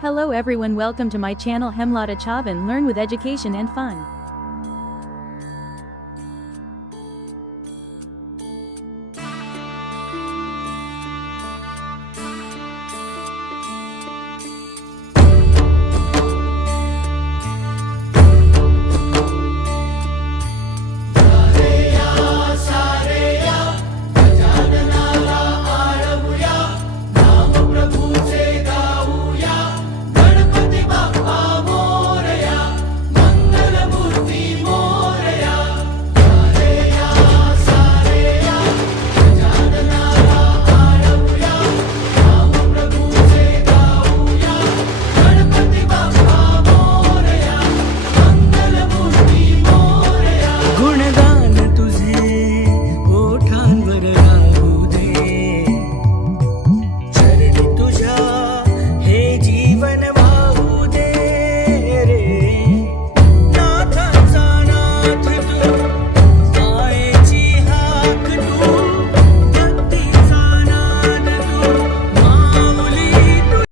Hello everyone welcome to my channel Hemlata Chavan learn with education and fun.